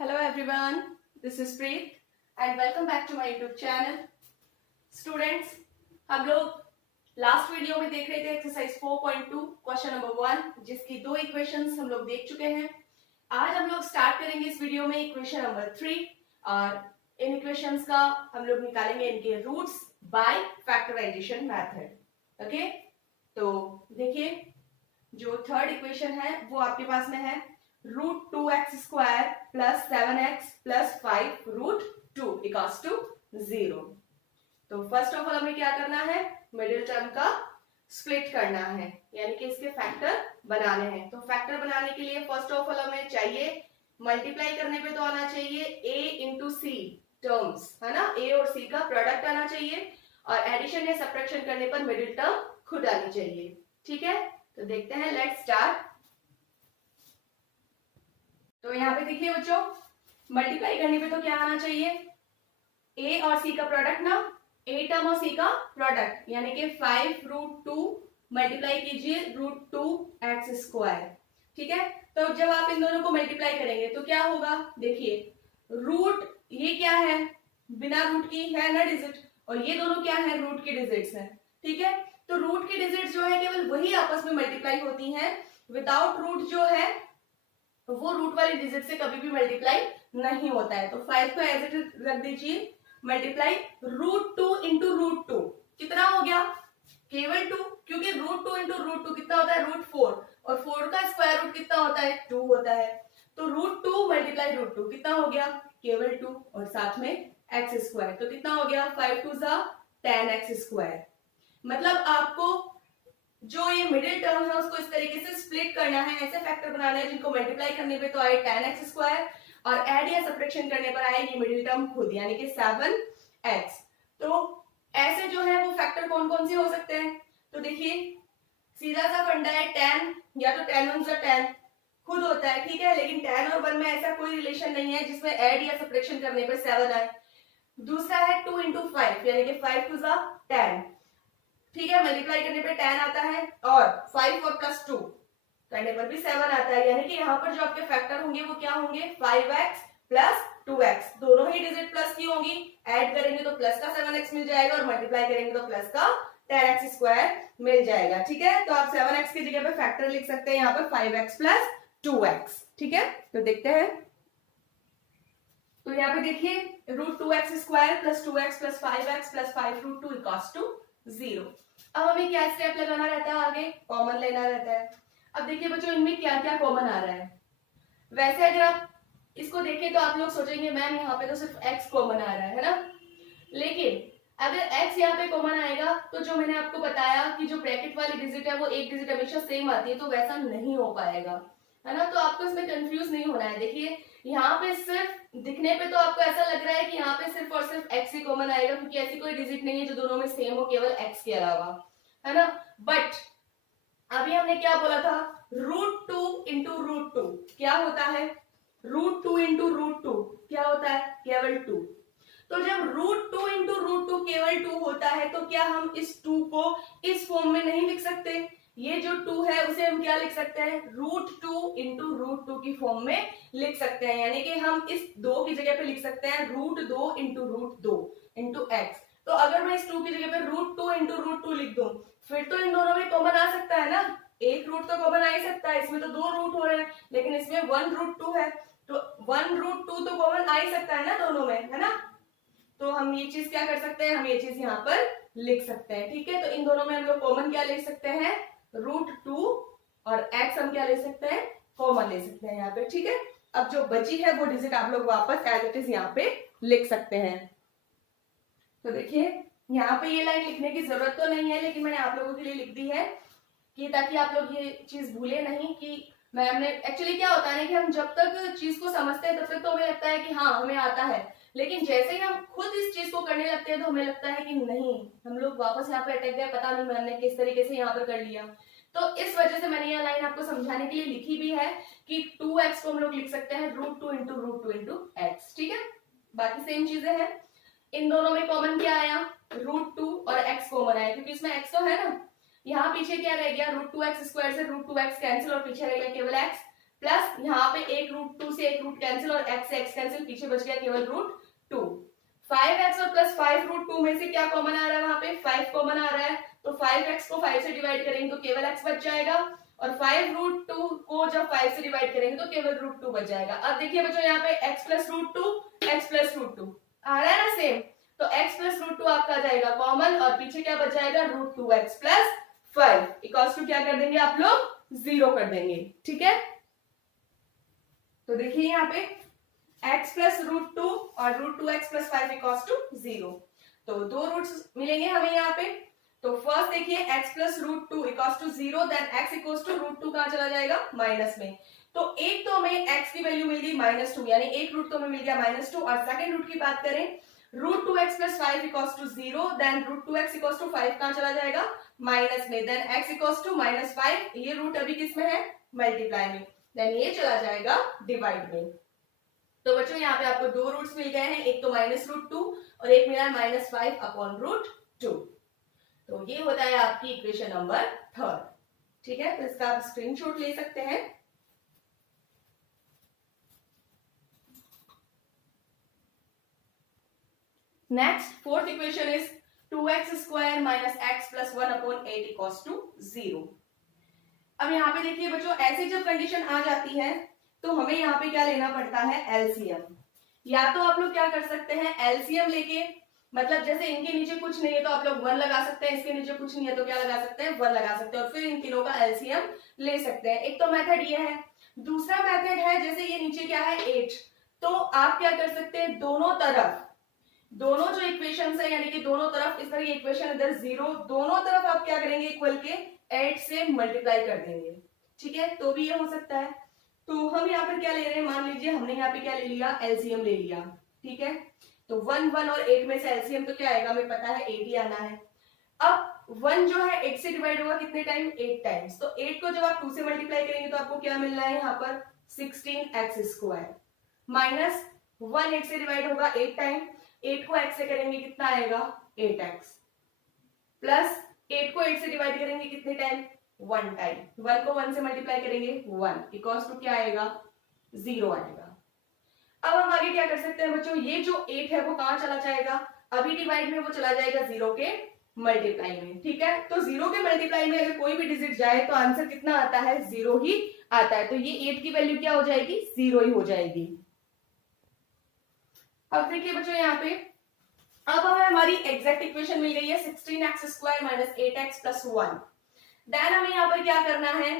Hello everyone, this is Preet and welcome back to my YouTube channel. Students, हम लोग last video में देख रहे थे एक्सरसाइज 4.2 क्वेश्चन नंबर 1 जिसकी दो इक्वेशंस हम लोग देख चुके हैं। आज हम लोग स्टार्ट करेंगे इस वीडियो में इक्वेशन नंबर 3 और इन इक्वेशंस का हम लोग निकालेंगे इनके roots by factorisation method. Okay, तो देखिए जो थर्ड इक्वेशन है वो आपके पास में है √2x² plus 7x plus 5 √2 equals to 0। तो फर्स्ट ऑफ ऑल हमें क्या करना है, मिडिल टर्म का स्प्लिट करना है, यानी कि इसके फैक्टर बनाने हैं। तो फैक्टर बनाने के लिए फर्स्ट ऑफ ऑल हमें चाहिए, मल्टीप्लाई करने पे तो आना चाहिए a इंटू सी टर्म्स, है ना, a और c का प्रोडक्ट आना चाहिए और एडिशन या सब्ट्रैक्शन करने पर मिडिल टर्म खुद आनी चाहिए। ठीक है, तो देखते हैं, लेट्स स्टार्ट। तो यहाँ पे देखिए बच्चों, मल्टीप्लाई करने पे तो क्या आना चाहिए, a और c का प्रोडक्ट ना, a टर्म और c का प्रोडक्ट, यानी कि 5√2 मल्टीप्लाई कीजिए √2x²। ठीक है, तो जब आप इन दोनों को मल्टीप्लाई करेंगे तो क्या होगा, देखिए रूट ये क्या है, बिना रूट की है ना डिजिट, और ये दोनों क्या है, रूट की डिजिट्स है। ठीक है, तो रूट की डिजिट्स जो है केवल वही आपस में मल्टीप्लाई होती हैं, विदाउट रूट जो है वो रूट वाली डिजिट से कभी भी मल्टीप्लाई नहीं होता है। तो 5 को एज इट इज रख दीजिए, मल्टीप्लाई √2 इंटू √2 कितना हो गया, केवल 2, क्योंकि √2 इंटू √2 कितना होता है, √4, और 4 का स्क्वायर रूट कितना होता है, 2 होता है। तो √2 मल्टीप्लाई √2 कितना हो गया, केवल 2, और साथ में x², तो कितना हो गया, 5 2 10x²। मतलब आपको जो ये मिडिल टर्म है उसको इस तरीके से स्प्लिट करना है, ऐसे फैक्टर बनाना है जिनको मल्टीप्लाई करने पे तो आए 10x² और ऐड या सब्ट्रैक्शन करने पर आए ये मिडिल टर्म खुद, यानी कि 7x। तो ऐसे जो है वो फैक्टर कौन कौन से हो सकते हैं, तो देखिए सीधा सा फंडा है 10, या तो 10 1 10 खुद होता है, ठीक है, लेकिन 10 और 1 में ऐसा कोई रिलेशन नहीं है जिसमें ऐड या सब्ट्रैक्शन करने पर 7 आए। दूसरा है 2 इंटू 5, यानी कि 5 2 10, ठीक है, मल्टीप्लाई करने पे 10 आता है, और 5 और प्लस 2 करने पर भी 7 आता है, यानी कि यहाँ पर जो आपके फैक्टर होंगे वो क्या होंगे, 5x प्लस 2x, दोनों ही डिजिट प्लस की होंगी, ऐड करेंगे तो प्लस का 7x मिल जाएगा और मल्टीप्लाई करेंगे तो प्लस का 10x² मिल जाएगा। ठीक है, तो आप 7x की जगह पे फैक्टर लिख सकते हैं यहाँ पर 5x प्लस 2x। ठीक है, तो देखते हैं, तो यहाँ पे देखिए √2x² plus 2x plus 5x plus 5 √2 equals to 0। अब हमें क्या स्टेप लगाना रहता है, आगे कॉमन लेना रहता है। अब देखिए बच्चों, इनमें क्या क्या कॉमन आ रहा है। वैसे अगर आप इसको देखें तो आप लोग सोचेंगे मैम यहाँ पे तो सिर्फ x कॉमन आ रहा है ना, लेकिन अगर x यहाँ पे कॉमन आएगा तो जो मैंने आपको बताया कि जो ब्रैकेट वाली डिजिट है वो एक डिजिट हमेशा सेम आती है, तो वैसा नहीं हो पाएगा, है ना। तो आपको इसमें कंफ्यूज नहीं होना है। देखिए यहाँ पे सिर्फ दिखने पे तो आपको ऐसा लग रहा है कि यहाँ पे सिर्फ और सिर्फ x ही कॉमन आएगा, क्योंकि ऐसी कोई डिजिट नहीं है जो दोनों में सेम हो केवल x के अलावा, है ना। बट अभी हमने क्या बोला था, √2 इंटू √2 क्या होता है, √2 इंटू √2 क्या होता है, केवल 2। तो जब √2 इंटू √2 केवल 2 होता है तो क्या हम इस 2 को इस फॉर्म में नहीं लिख सकते, ये जो 2 है उसे हम क्या लिख सकते हैं, √2 इंटू √2 की फॉर्म में लिख सकते हैं, यानी कि हम इस 2 की जगह पे लिख सकते हैं √2 इंटू √2 इंटू x। तो अगर मैं इस 2 की जगह पे √2 इंटू √2 लिख दूं, फिर तो इन दोनों में कॉमन आ सकता है ना, एक रूट तो कॉमन आ ही सकता है, इसमें तो 2 रूट हो रहे हैं लेकिन इसमें 1√2 है, तो 1√2 तो कॉमन आ ही सकता है ना दोनों में, है ना। तो हम ये चीज क्या कर सकते हैं, हम ये चीज यहाँ पर लिख सकते हैं। ठीक है, तो इन दोनों में हम लोग कॉमन क्या ले सकते हैं, √2 और x हम क्या ले सकते हैं, कॉमन ले सकते हैं यहाँ पे। ठीक है, अब जो बची है वो डिजिट आप लोग वापस एज इट इज यहाँ पे लिख सकते हैं। तो देखिए यहाँ पे ये लाइन लिखने की जरूरत तो नहीं है, लेकिन मैंने आप लोगों के लिए लिख दी है कि ताकि आप लोग ये चीज भूले नहीं कि मैम ने, एक्चुअली क्या होता है ना कि हम जब तक चीज को समझते हैं तब तक तो हमें लगता है कि हाँ हमें आता है, लेकिन जैसे ही हम खुद इस चीज को करने लगते हैं तो हमें लगता है कि नहीं, हम लोग वापस यहाँ पे अटक गए, पता नहीं मैम ने किस तरीके से यहाँ पर कर लिया। तो इस वजह से मैंने यह लाइन आपको समझाने के लिए लिखी भी है कि 2x को हम लोग लिख सकते हैं √2 इंटू √2 इंटू x। ठीक है, बाकी सेम चीजें हैं। इन दोनों में कॉमन क्या आया, √2 और x कॉमन आया, क्योंकि इसमें x तो है ना। यहाँ पीछे क्या रह गया, √2x² से √2x कैंसिल और पीछे रह गया केवल x। प्लस यहाँ पे एक रूट 2 से एक रूट कैंसिल और x से x कैंसिल, पीछे बच गया केवल रूट 2। 5x और प्लस 5 रूट 2 में से क्या कॉमन आ रहा है, वहां पे 5 कॉमन आ रहा है, तो 5x को 5 से डिवाइड करेंगे तो केवल x बच जाएगा, और 5 रूट 2 को जब 5 से डिवाइड करेंगे तो केवल रूट 2 बच जाएगा। अब देखिए बच्चों यहाँ पे x plus root 2, x plus root 2 आ रहा है ना सेम, तो x प्लस रूट 2 आपका आ जाएगा कॉमन, और पीछे क्या बच जाएगा root 2x plus 5 equals to क्या कर देंगे आप लोग, 0 कर देंगे। ठीक है, तो देखिए यहाँ पे x प्लस रूट 2 और root 2x plus 5 equals to 0, तो दो रूट्स मिलेंगे हमें यहाँ पे। तो फर्स्ट देखिए x plus root 2 equals to 0, then x equals to root 2 कहां चला जाएगा, माइनस में। तो एक तो हमें x की वैल्यू मिल गई -2, यानी एक रूट तो हमें मिल गया -2, और सेकंड रूट की बात करें root 2x plus 5 equals to 0, then root 2x equals to 5 कहां चला जाएगा, माइनस में, देन x इक्वल्स टू -5, ये रूट अभी किस में है, मल्टीप्लाई में, देन ये चला जाएगा डिवाइड में। तो बच्चों यहाँ पे आपको दो रूट्स मिल गए हैं, एक तो -√2 और एक मिला है -5 अपॉन √2। तो ये होता है आपकी इक्वेशन नंबर 3। ठीक है, तो इसका आप स्क्रीनशॉट ले सकते हैं। Next fourth equation is 2x square minus x plus 1 upon 8 equals to 0। अब यहाँ पे देखिए बच्चों, ऐसी जब कंडीशन आ जाती है तो हमें यहाँ पे क्या लेना पड़ता है, एलसीएम। या तो आप लोग क्या कर सकते हैं, एलसीएम लेके, मतलब जैसे इनके नीचे कुछ नहीं है तो आप लोग 1 लगा सकते हैं, इसके नीचे कुछ नहीं है तो क्या लगा सकते हैं, 1 लगा सकते हैं, और फिर इन तीनों का एलसीएम ले सकते हैं। एक तो मेथड ये है। दूसरा मेथड है, जैसे ये नीचे क्या है 8, तो आप क्या कर सकते हैं, दोनों तरफ, दोनों जो इक्वेशन है यानी कि दोनों तरफ, इस तरह की इक्वेशन इधर 0, दोनों तरफ आप क्या करेंगे, इक्वल के 8 से मल्टीप्लाई कर देंगे। ठीक है, तो भी ये हो सकता है। तो हम यहाँ पर क्या ले रहे हैं, मान लीजिए हमने यहाँ पे क्या ले लिया, एलसीएम ले लिया। ठीक है, तो 1 1 और 8 में से एलसीएम तो क्या आएगा, हमें पता है 8 ही आना है। अब 1 जो है 8 से डिवाइड होगा कितने टाइम, 8 टाइम्स, तो 8 को जब आप 2 से मल्टीप्लाई करेंगे तो आपको क्या मिलना है यहाँ पर, 16x स्क्वायर, माइनस 1 8 से डिवाइड होगा 8 टाइम, 8 को x से करेंगे कितना आएगा, 8x, प्लस 8 को 8 से डिवाइड करेंगे कितने टाइम, 1 टाइम, 1 को 1 से मल्टीप्लाई करेंगे 1 इक्वल्स टू क्या आएगा, 0 आएगा। अब हम आगे क्या कर सकते हैं बच्चों, ये जो 8 है वो कहां चला जाएगा, अभी डिवाइड में वो चला जाएगा 0 के मल्टीप्लाई में। ठीक है, तो 0 के मल्टीप्लाई में अगर कोई भी डिजिट जाए तो आंसर कितना आता है, 0 ही आता है, तो ये 8 की वैल्यू क्या हो जाएगी, 0 ही हो जाएगी। अब देखिए बच्चों यहाँ पे, अब हमें हमारी एग्जैक्ट इक्वेशन मिल गई है 16x square minus 8x plus 1। Then हमें यहाँ पर क्या करना है,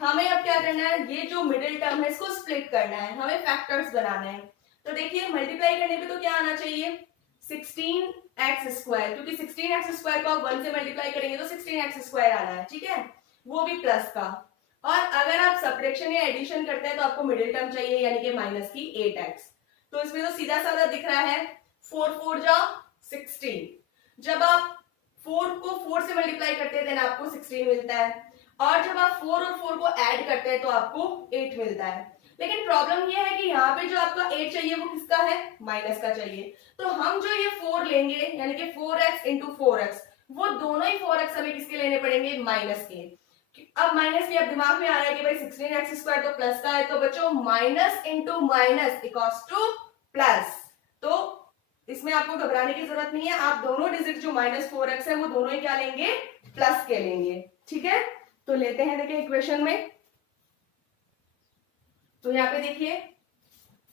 हमें अब क्या करना है, ये जो मिडिल टर्म है इसको स्प्लिट करना है, हमें फैक्टर्स बनाना है। तो देखिए मल्टीप्लाई करने पे तो क्या आना चाहिए, 16x स्क्वायर, क्योंकि 16x स्क्वायर को आप 1 से मल्टीप्लाई करेंगे तो 16x स्क्वायर आना है। ठीक है, वो भी प्लस का, और अगर आप सब्ट्रैक्शन या एडिशन करते हैं तो आपको मिडिल टर्म चाहिए यानी कि माइनस की 8x। तो इसमें तो सीधा साधा दिख रहा है, 4 4 जा 16, जब आप 4 को 4 से मल्टीप्लाई करते हैं देन आपको 16 मिलता है, और जब आप 4 और 4 को ऐड करते हैं तो आपको 8 मिलता है। लेकिन प्रॉब्लम ये है कि यहाँ पे जो आपका 8 चाहिए वो किसका है, माइनस का चाहिए। तो हम जो ये 4 लेंगे यानी कि 4x इंटू 4x, वो दोनों ही 4x हमें किसके लेने पड़ेंगे, माइनस के। अब माइनस भी अब दिमाग में आ रहा है कि भाई 16x स्क्वायर तो प्लस का है, तो बच्चों minus into minus equals two plus, तो इसमें आपको घबराने की जरूरत नहीं है, आप दोनों डिजिट जो -4x है वो दोनों ही क्या लेंगे, प्लस के लेंगे। ठीक है, तो लेते हैं देखिए इक्वेशन में, तो यहाँ पे देखिए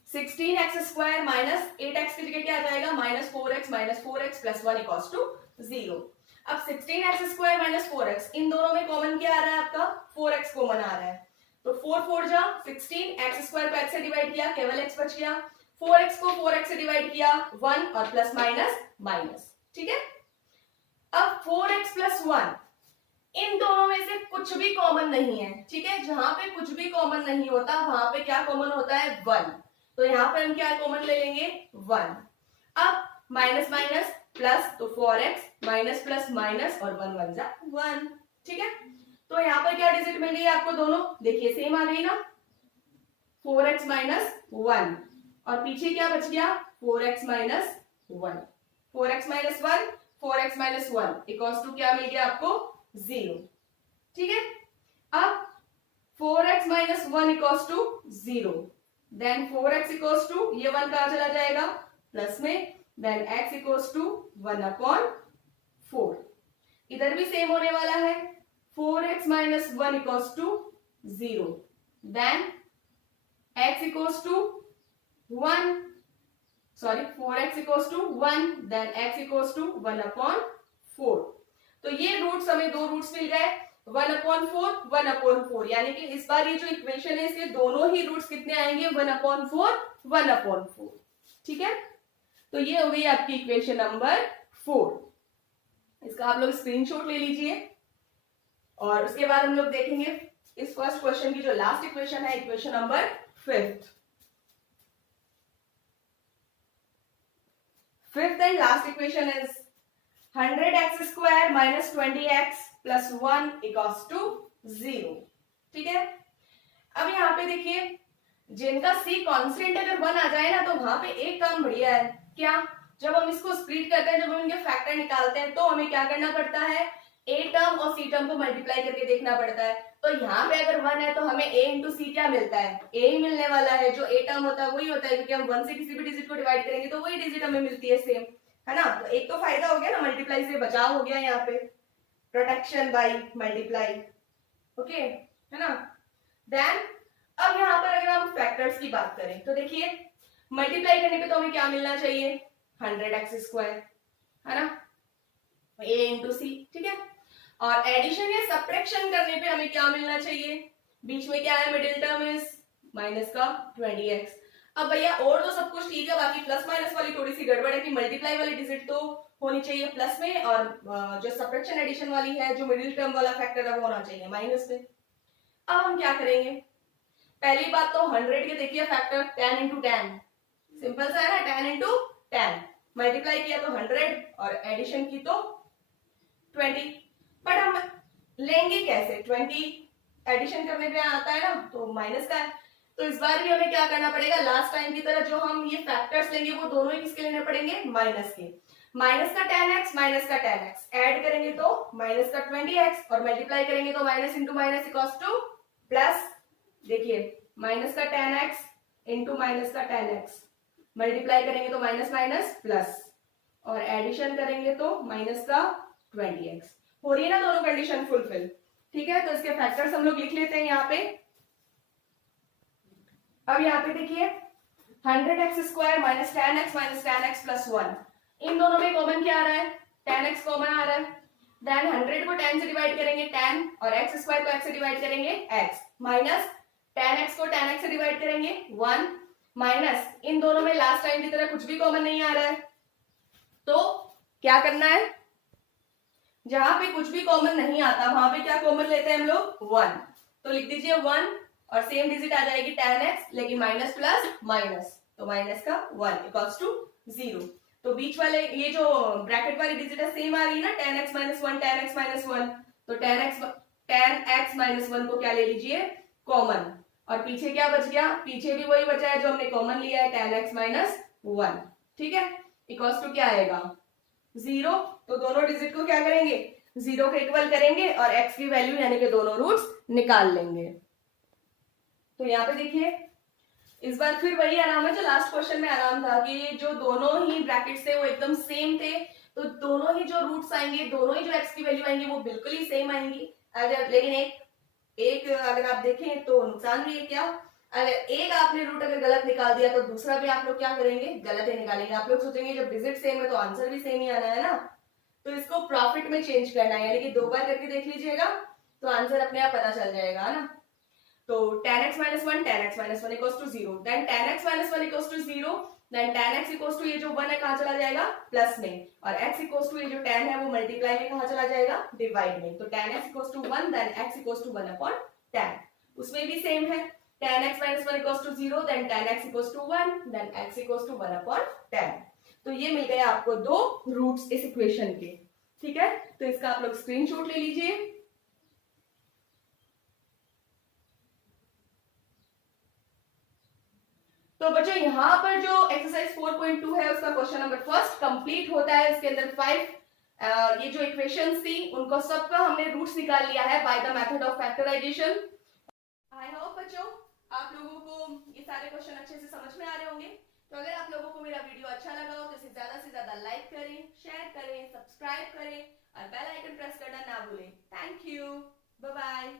16x स्क्वायर माइनस 8x की जगह क्या आ जाएगा, -4x प्लस 1 इक्वल्स टू 0। अब 16x स्क्वायर माइनस 4x, इन दोनों में कॉमन क्या आ रहा है आपका, 4x कॉमन आ रहा है, तो 4 4 जा 16, x स्क्वायर को x से डिवाइड किया केवल x बच गया, 4x को 4x से डिवाइड किया 1 और प्लस माइनस माइनस। ठीक है, अब 4x प्लस 1, इन दोनों में से कुछ भी कॉमन नहीं है। ठीक है, जहां पे कुछ भी कॉमन नहीं होता वहां पे क्या कॉमन होता है, 1, तो यहां पर हम क्या कॉमन ले लेंगे, 1। अब माइनस माइनस प्लस, तो 4x माइनस प्लस माइनस और 1 1 जा 1। ठीक है, तो यहाँ पर क्या डिजिट मिल गई आपको, दोनों देखिए सेम आ गई ना, 4x माइनस 1, और पीछे क्या बच गया, 4x minus 1, 4x minus 1, 4x minus 1 equals to क्या मिल गया आपको, 0। ठीक है, अब 4x minus minus 1 equals to 0, then 4x equals to, ये 1 कहां चला जाएगा प्लस में, देन x इक्वल्स टू 1/4, इधर भी सेम होने वाला है, 4x minus 1 equals to 0, then x equals to 1, sorry 4x equals to 1, then x equals to 1/4। तो ये रूट्स, हमें दो रूट्स मिल गए, 1/4, 1/4, यानी कि इस बार ये जो इक्वेशन है इसके दोनों ही रूट्स कितने आएंगे 1/4, 1/4। ठीक है, तो ये हो गई आपकी इक्वेशन नंबर 4। इसका आप लोग स्क्रीनशॉट ले लीजिए और उसके बाद हम लोग देखेंगे इस फर्स्ट क्वेश्चन की जो लास्ट इक्वेशन है, equation number 5th। Fifth and last equation is 100x square minus 20x plus 1 equals to 0। ठीक है, अब यहाँ पे देखिए जिनका c कांस्टेंट अगर 1 आ जाए ना तो वहां पे एक काम बढ़िया है, क्या, जब हम इसको स्प्लिट करते हैं, जब हम इनके फैक्टर निकालते हैं तो हमें क्या करना पड़ता है, a टर्म और c टर्म को मल्टीप्लाई करके देखना पड़ता है। तो यहाँ पे अगर 1 है तो हमें a इंटू सी क्या मिलता है, a ही मिलने वाला है, जो a टर्म होता है वही होता है, क्योंकि हम 1 से किसी भी डिजिट को डिवाइड करेंगे तो वही डिजिट हमें मिलती है सेम, है ना। तो एक तो फायदा हो गया ना, मल्टीप्लाई से बचाव हो गया, यहाँ पे प्रोटेक्शन बाय मल्टीप्लाई, ओके, है ना। देन अब यहाँ पर अगर हम फैक्टर्स की बात करें तो देखिए मल्टीप्लाई करने पे तो हमें क्या मिलना चाहिए, 100x स्क्वायर, है ना, a इंटू सी। ठीक है, और एडिशन या सब्ट्रैक्शन करने पे हमें क्या मिलना चाहिए, बीच में क्या है, मिडिल टर्म इज माइनस का 20x। अब भैया और तो सब कुछ ठीक है, बाकी प्लस माइनस वाली थोड़ी सी गड़बड़ है कि मल्टीप्लाई वाली डिजिट तो होनी चाहिए प्लस में, और जो सब्ट्रैक्शन एडिशन वाली है, जो मिडिल टर्म वाला फैक्टर है वो होना चाहिए माइनस में। अब हम क्या करेंगे, पहली बात तो 100 के देखिए फैक्टर 10 इंटू 10, सिंपल सा है ना, 10 इंटू 10, मल्टीप्लाई किया तो 100 और एडिशन की तो 20। बट हम लेंगे कैसे, 20 एडिशन करने पे आता है ना तो माइनस का है, तो इस बार भी हमें क्या करना पड़ेगा, लास्ट टाइम की तरह जो हम ये फैक्टर्स लेंगे वो दोनों ही किसके लेने पड़ेंगे, माइनस के। माइनस का 10x माइनस का 10x ऐड करेंगे तो माइनस का 20x, और मल्टीप्लाई करेंगे तो minus into minus equals two plus. देखिए माइनस का 10x इंटू माइनस का 10x, मल्टीप्लाई करेंगे तो माइनस माइनस प्लस, और एडिशन करेंगे तो माइनस का 20x। हो रही है ना दोनों कंडीशन फुलफिल। ठीक है, तो इसके फैक्टर्स हम लोग लिख लेते हैं यहाँ पे। अब यहाँ पे देखिए 100x square minus 10x plus 1, इन दोनों में कॉमन क्या आ रहा है, 10x कॉमन आ रहा है। देन 100 को 10 से डिवाइड करेंगे 10, और x स्क्वायर को x से डिवाइड करेंगे x, माइनस 10x को 10x से डिवाइड करेंगे 1, माइनस इन दोनों में लास्ट टाइम की तरह कुछ भी कॉमन नहीं आ रहा है, तो क्या करना है, जहां पे कुछ भी कॉमन नहीं आता वहां पे क्या कॉमन लेते हैं हम लोग, 1, तो लिख दीजिए 1, और सेम डिजिट आ जाएगी 10x, लेकिन माइनस प्लस माइनस, तो माइनस का 1 इक्वल्स टू 0। तो बीच वाले ये जो ब्रैकेट वाली डिजिट है सेम आ रही है ना, 10x माइनस 1, 10x माइनस 1, तो 10x माइनस 1 को क्या ले लीजिए, कॉमन, और पीछे क्या बच गया, पीछे भी वही बचा है जो हमने कॉमन लिया है, 10x माइनस 1। ठीक है, इक्वल्स टू क्या आएगा, 0। तो दोनों डिजिट को क्या करेंगे, 0 के इक्वल करेंगे और x की वैल्यू यानी कि दोनों रूट्स निकाल लेंगे। तो यहाँ पे देखिए इस बार फिर वही आराम है जो लास्ट क्वेश्चन में आराम था, कि जो दोनों ही ब्रैकेट्स थे वो एकदम सेम थे, तो दोनों ही जो रूट्स आएंगे, दोनों ही जो x की वैल्यू आएंगी वो बिल्कुल ही सेम आएंगी। अगर लेकिन एक अगर आप देखें तो नुकसान भी है क्या, अगर एक आपने रूट अगर गलत निकाल दिया तो दूसरा भी आप लोग क्या करेंगे, गलत ही निकालेंगे। आप लोग सोचेंगे जब डिजिट सेम है तो आंसर भी सेम ही आना है ना, तो इसको प्रॉफिट में चेंज करना है, यानी कि 2 बार करके देख लीजिएगा तो आंसर अपने आप पता चल जाएगा, है ना। तो 10x minus 1 10x minus 1 equals to 0, then 10x minus 1 equals to 0, then 10x equals to ये जो 1 है कहाँ चला जाएगा, प्लस में, और x इक्वल्स टू ये जो 10 है वो मल्टीप्लाई में कहाँ चला जाएगा, डिवाइड में। तो 10x equals to 1, then x equals to 1/10, उसमें भी सेम है, 10x minus 1 equals to 0, then 10x equals to 1, then x equals to 1/10। तो ये मिल गया आपको 2 रूट्स इस इक्वेशन के। ठीक है, तो इसका आप लोग स्क्रीनशॉट ले लीजिए। तो बच्चों यहाँ पर जो एक्सरसाइज 4.2 है उसका क्वेश्चन नंबर फर्स्ट कंप्लीट होता है। इसके अंदर 5 ये जो इक्वेशंस थी उनको सबका हमने रूट्स निकाल लिया है by the method of factorisation. I hope बच्चों सारे क्वेश्चन अच्छे से समझ में आ रहे होंगे। तो अगर आप लोगों को मेरा वीडियो अच्छा लगा हो तो इसे ज्यादा से ज्यादा लाइक करें, शेयर करें, सब्सक्राइब करें और बेल आइकन प्रेस करना ना भूलें। Thank you, bye bye.